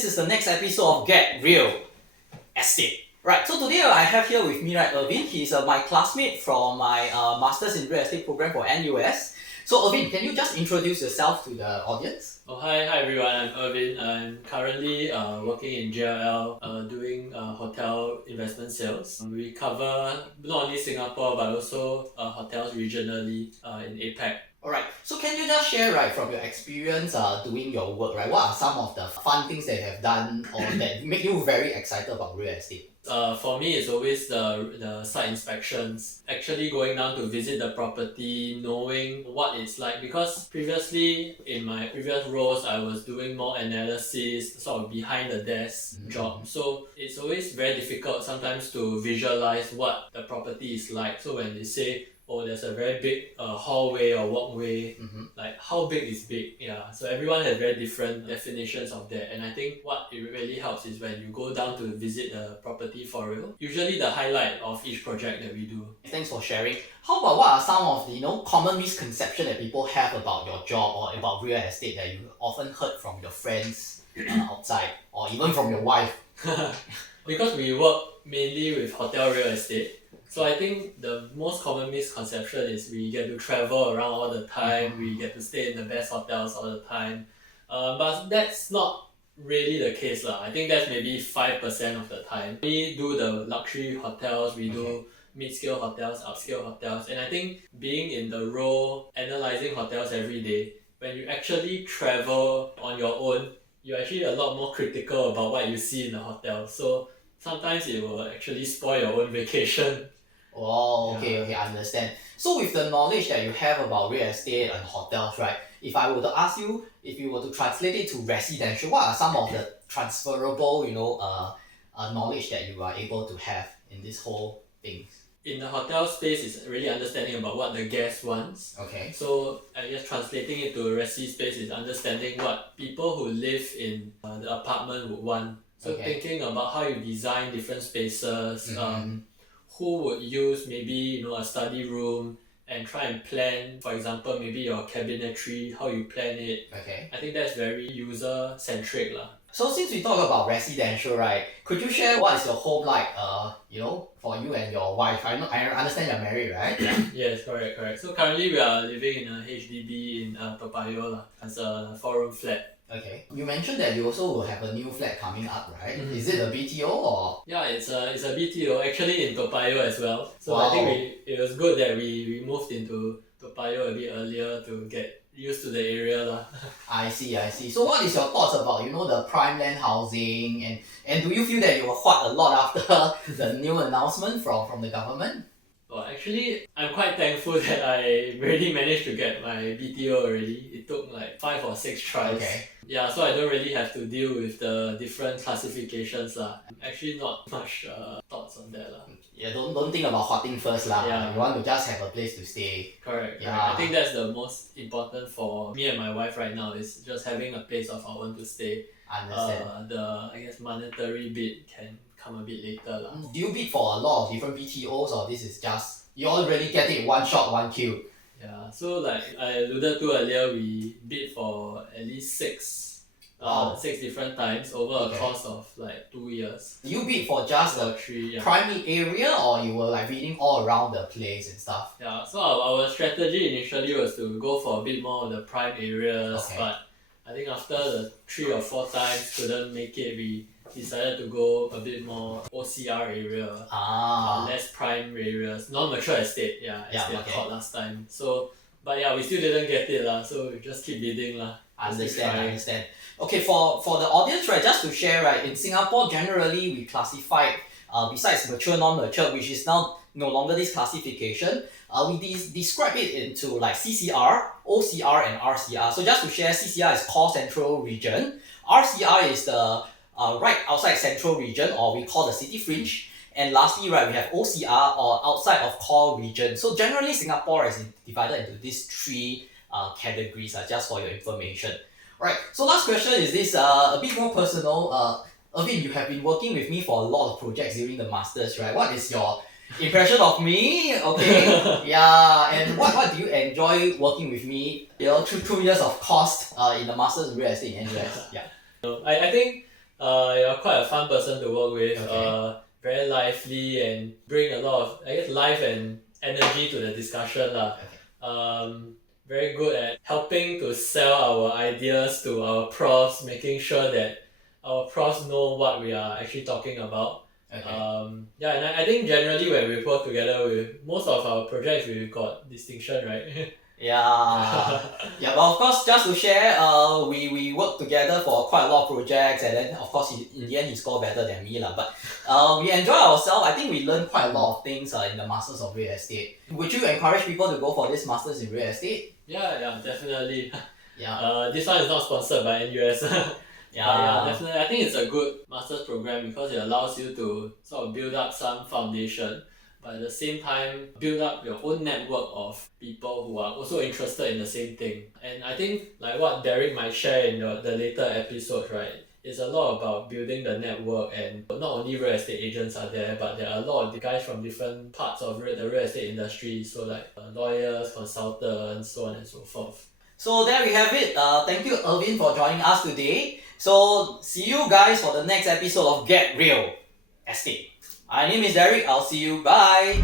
This is the next episode of Get Real Estate. Right, so today I have here with me, right, Irvin. He's my classmate from my Masters in Real Estate program for NUS. So Irvin, can you just introduce yourself to the audience? Oh, hi everyone, I'm Irvin. I'm currently working in JLL doing hotel investment sales. We cover not only Singapore but also hotels regionally in APAC. Alright, so can you just share, right, from your experience doing your work, right, what are some of the fun things that you have done or that make you very excited about real estate? For me, it's always the site inspections. Actually going down to visit the property, knowing what it's like. Because previously, in my previous roles, I was doing more analysis, sort of behind the desk job. So it's always very difficult sometimes to visualize what the property is like. So when they say, oh, there's a very big hallway or walkway, like how big is big? Yeah, so everyone has very different definitions of that. And I think what it really helps is when you go down to visit the property for real. Usually the highlight of each project that we do. Thanks for sharing. How about what are some of the common misconceptions that people have about your job or about real estate that you often heard from your friends outside or even from your wife? Because we work mainly with hotel real estate, so I think the most common misconception is we get to travel around all the time, we get to stay in the best hotels all the time. But that's not really the case lah. I think that's maybe 5% of the time. We do the luxury hotels, we do mid-scale hotels, upscale hotels, and I think being in the role, analyzing hotels every day, when you actually travel on your own, you're actually a lot more critical about what you see in the hotel. So sometimes it will actually spoil your own vacation. Oh, okay, I understand. So with the knowledge that you have about real estate and hotels, right, if I were to ask you, if you were to translate it to residential, what are some of the transferable, knowledge that you are able to have in this whole thing? In the hotel space, it's really understanding about what the guest wants. Okay. So I guess translating it to resi space is understanding what people who live in the apartment would want. So thinking about how you design different spaces, who would use maybe a study room and try and plan, for example, maybe your cabinetry, how you plan it. Okay. I think that's very user centric lah. So since we talk about residential, right, could you share what is your home like, for you and your wife? I understand you're married, right? Yes, correct. So currently we are living in a HDB in Toa Payoh lah, as a 4-room flat. Okay. You mentioned that you also will have a new flat coming up, right? Is it a BTO or? Yeah, it's a BTO, actually in Toa Payoh as well. So Wow. I think it was good that we moved into Toa Payoh a bit earlier to get used to the area lah. I see. So what is your thoughts about, the prime land housing and do you feel that you were hot a lot after the new announcement from the government? Well, actually, I'm quite thankful that I really managed to get my BTO already. It took like 5 or 6 tries. Okay. Yeah, so I don't really have to deal with the different classifications lah. Actually, not much thoughts on that lah. Yeah, don't think about hotting first lah. Yeah. You want to just have a place to stay. Correct. Yeah. I think that's the most important for me and my wife right now is just having a place of our own to stay. Understand. The monetary bit can come a bit later lah. Do you bid for a lot of different BTOs or this is just you already get it one shot, one kill? Yeah, so like I alluded to earlier, we bid for at least 6 different times over a course of like 2 years. Do you bid for just the 3, yeah. prime area or you were like bidding all around the place and stuff? Yeah, so our strategy initially was to go for a bit more of the prime areas, but I think after the 3 or 4 times couldn't make it, we decided to go a bit more OCR area, less prime areas, non-mature estate, as they are called last time. So, but yeah, we still didn't get it lah, so we just keep bidding lah. Understand. Okay, for the audience, right, just to share, right, in Singapore, generally we classify, besides mature, non-mature, which is now no longer this classification, we describe it into like CCR, OCR, and RCR. So just to share, CCR is Core Central Region, RCR is the right outside Central Region, or we call the City Fringe, and lastly, right, we have OCR, or outside of Core Region. So generally, Singapore is divided into these 3 categories, just for your information. Right, so last question is this, a bit more personal. Irvin, you have been working with me for a lot of projects during the Masters, right? What is your impression of me? Okay, yeah, and what do you enjoy working with me? Through 2 years of cost in the Masters in Real Estate in NUS. Yeah. I think You're quite a fun person to work with. Okay. Very lively and bring a lot of, I guess, life and energy to the discussion lah. Very good at helping to sell our ideas to our profs, making sure that our profs know what we are actually talking about. Okay. Yeah, and I think generally when we work together with most of our projects, we've got distinction, right? Yeah. Yeah, but of course, just to share, we work together for quite a lot of projects, and then of course, in the end, he scored better than me lah. But we enjoy ourselves. I think we learn quite a lot of things in the Masters of Real Estate. Would you encourage people to go for this Masters in Real Estate? Yeah, definitely. Yeah. This one is not sponsored by NUS. Yeah. Yeah, definitely. I think it's a good master's program because it allows you to sort of build up some foundation, but at the same time build up your own network of people who are also interested in the same thing. And I think like what Derek might share in the later episodes, right? It's a lot about building the network, and not only real estate agents are there, but there are a lot of the guys from different parts of the real estate industry, so like lawyers, consultants, so on and so forth. So there we have it. Thank you, Irvin, for joining us today. So see you guys for the next episode of Get Real Estate. My name is Derek. I'll see you. Bye.